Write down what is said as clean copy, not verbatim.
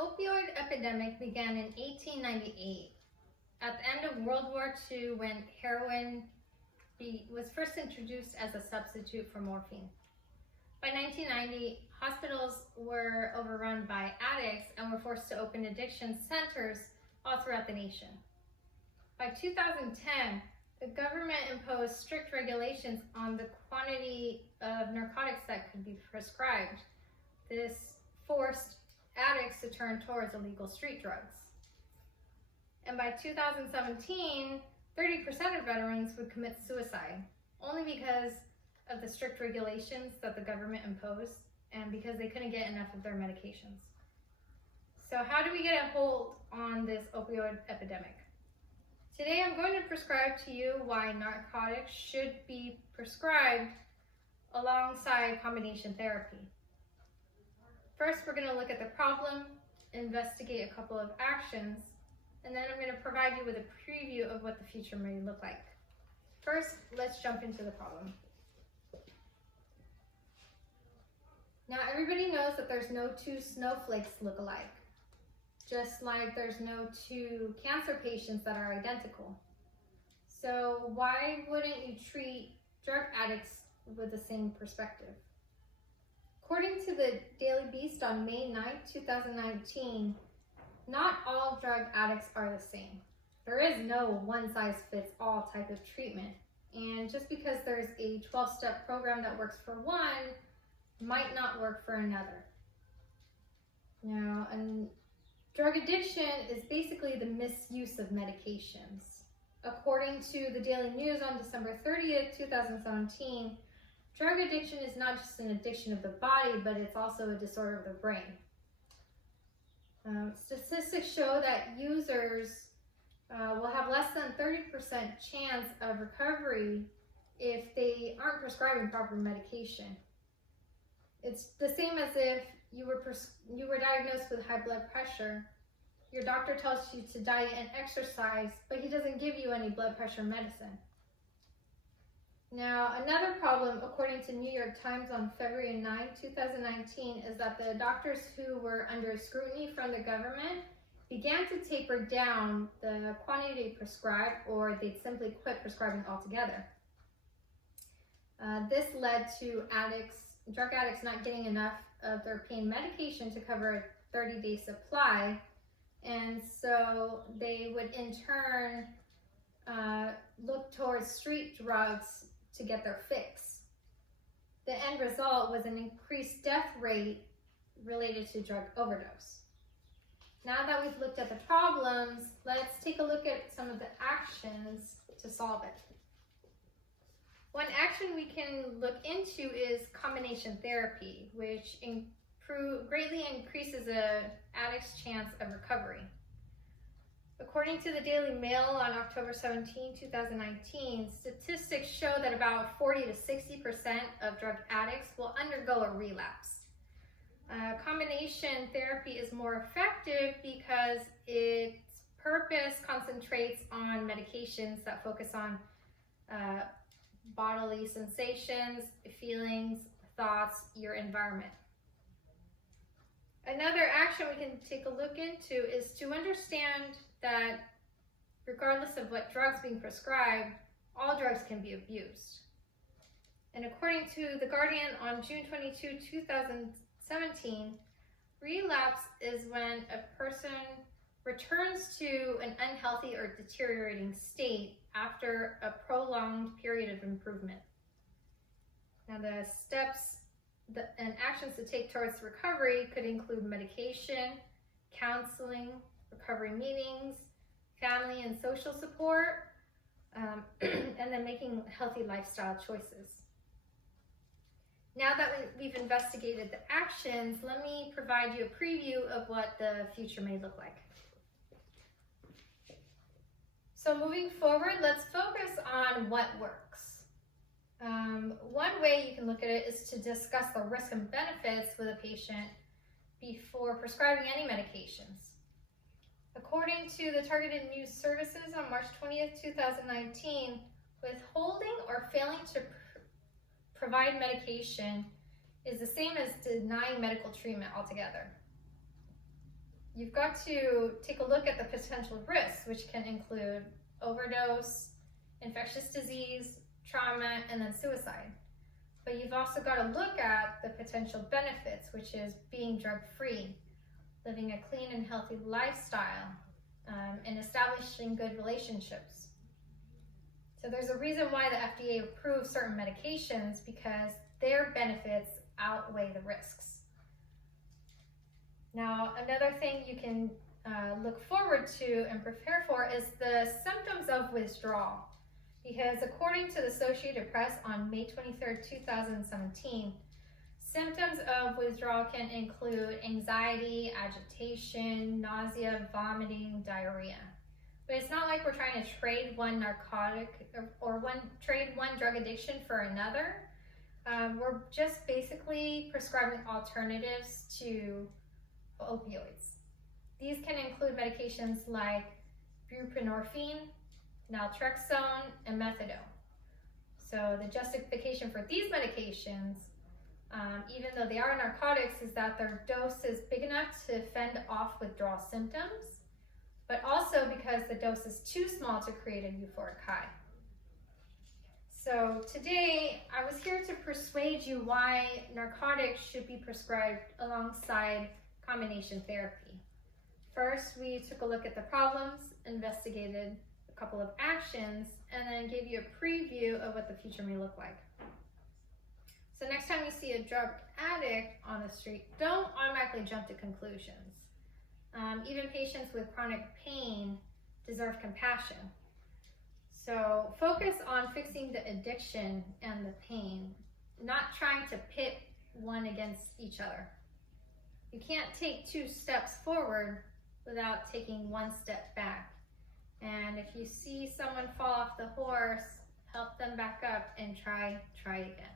opioid epidemic began in 1898 at the end of World War II when heroin was first introduced as a substitute for morphine. By 1990, hospitals were overrun by addicts and were forced to open addiction centers all throughout the nation. By 2010, the government imposed strict regulations on the quantity of narcotics that could be prescribed. This forced addicts to turn towards illegal street drugs. And by 2017, 30% of veterans would commit suicide, only because of the strict regulations that the government imposed and because they couldn't get enough of their medications. So how do we get a hold on this opioid epidemic? Today I'm going to prescribe to you why narcotics should be prescribed alongside combination therapy. First, we're going to look at the problem, investigate a couple of actions, and then I'm going to provide you with a preview of what the future may look like. First, let's jump into the problem. Now, everybody knows that there's no two snowflakes look alike, just like there's no two cancer patients that are identical. So why wouldn't you treat drug addicts with the same perspective? According to the Daily Beast on May 9, 2019, not all drug addicts are the same. There is no one-size-fits-all type of treatment. And just because there's a 12-step program that works for one, might not work for another. Now, drug addiction is basically the misuse of medications. According to the Daily News on December 30th, 2017, drug addiction is not just an addiction of the body, but it's also a disorder of the brain. Statistics show that users will have less than 30% chance of recovery if they aren't prescribing proper medication. It's the same as if you were diagnosed with high blood pressure. Your doctor tells you to diet and exercise, but he doesn't give you any blood pressure medicine. Now, another problem, according to New York Times on February 9, 2019, is that the doctors who were under scrutiny from the government began to taper down the quantity prescribed, or they'd simply quit prescribing altogether. This led to drug addicts not getting enough of their pain medication to cover a 30-day supply, and so they would in turn look towards street drugs to get their fix. The end result was an increased death rate related to drug overdose. Now that we've looked at the problems, let's take a look at some of the actions to solve it. One action we can look into is combination therapy, which greatly increases an addict's chance of recovery. According to the Daily Mail on October 17, 2019, statistics show that about 40 to 60% of drug addicts will undergo a relapse. Combination therapy is more effective because its purpose concentrates on medications that focus on bodily sensations, feelings, thoughts, your environment. Another action we can take a look into is to understand that regardless of what drugs being prescribed, all drugs can be abused. And according to The Guardian on June 22, 2017, relapse is when a person returns to an unhealthy or deteriorating state after a prolonged period of improvement. Now, the steps and actions to take towards recovery could include medication, counseling, recovery meetings, family and social support, and then making healthy lifestyle choices. Now that we've investigated the actions, let me provide you a preview of what the future may look like. So moving forward, let's focus on what works. One way you can look at it is to discuss the risks and benefits with a patient before prescribing any medications. According to the Targeted News Services on March 20th, 2019, withholding or failing to provide medication is the same as denying medical treatment altogether. you've got to take a look at the potential risks, which can include overdose, infectious disease, trauma, and then suicide. But you've also got to look at the potential benefits, which is being drug-free, living a clean and healthy lifestyle, and establishing good relationships. So there's a reason why the FDA approves certain medications, because their benefits outweigh the risks. Now, another thing you can look forward to and prepare for is the symptoms of withdrawal. Because according to the Associated Press on May 23rd, 2017, symptoms of withdrawal can include anxiety, agitation, nausea, vomiting, diarrhea. But it's not like we're trying to trade one narcotic or trade one drug addiction for another. We're just basically prescribing alternatives to opioids. These can include medications like buprenorphine, naltrexone, and methadone. So the justification for these medications, even though they are narcotics, is that their dose is big enough to fend off withdrawal symptoms, but also because the dose is too small to create a euphoric high. So today, I was here to persuade you why narcotics should be prescribed alongside combination therapy. First, we took a look at the problems, investigated a couple of actions, and then gave you a preview of what the future may look like. So next time you see a drug addict on the street, don't automatically jump to conclusions. Even patients with chronic pain deserve compassion. So focus on fixing the addiction and the pain, not trying to pit one against each other. You can't take 2 steps forward without taking 1 step back. And if you see someone fall off the horse, help them back up and try again.